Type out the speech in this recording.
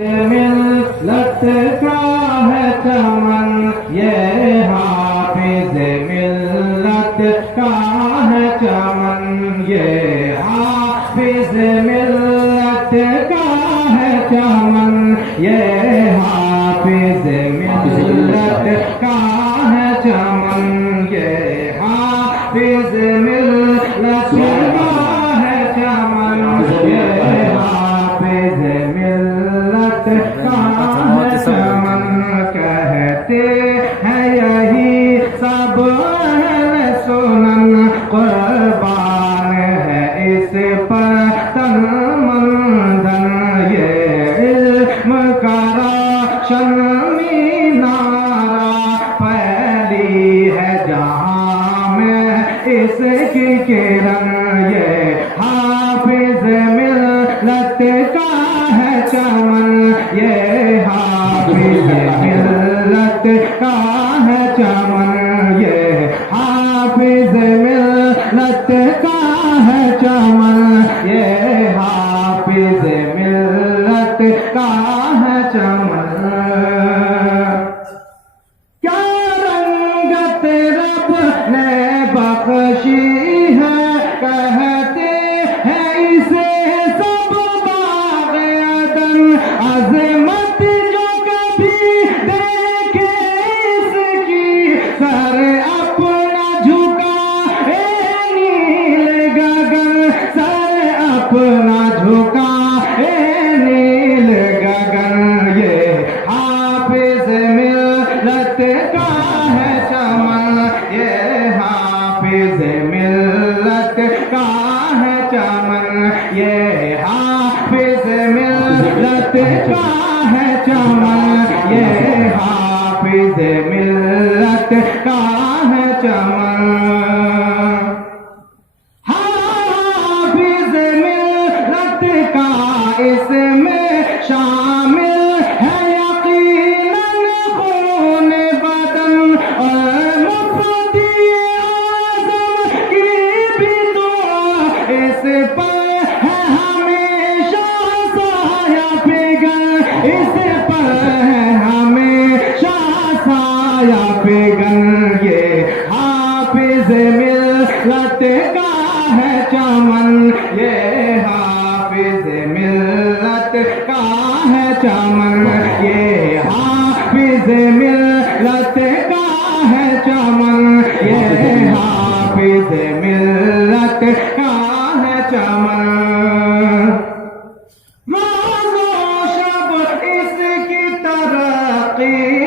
ملت کا ہے چمن یہ حافظ ملت کا ہے چمن یہ حافظ ملت کا ہے چمن یہ حافظ ملت کا ہے چمن یہ حافظ ملت کا ہے چمن یہ حافظ ملت چمن کہتے ہیں یہی سب اہل سنن قربان ہے اس پر تن من دھن یہ علم کا روشن مینارہ پھیلی ہے جہاں میں اس کی کرن یہ حافظ ملت کا ہے چمن یہ حافظ ملت کا ہے چمن یہ حافظ ملت کا ہے چمن یہ حافظ ملت کا ہے چمن کیا رنگت رب نے بخشی ہے کہتے ہیں اسے سب باغ عدن عظمت جو کبھی دیکھے اس کی سر اپنا جھکا اے نیل گگن سر اپنا جھکا اے نیل گگن یہ حافظ ملت کا ہے چمن یہ حافظ ملت کا ہے چمن یہ حافظ ملت کا ہے چمن یہ حافظ ملت کا ہے چمن حافظ ملت کا اس میں شامل ہے یقیناً خون بدن اور مفتی اعظم کی بھی دعا اس پر ہے ہمیشہ سایہ پگن اس پر ہے ہمیشہ سایہ پگن یہ حافظ ملت کا ہے چمن یہ حافظ ملت کا ہے چمن یہ حافظ ملت کا ہے چمن یہ حافظ ملت کا ہے چمن روز و شب اس کی ترقی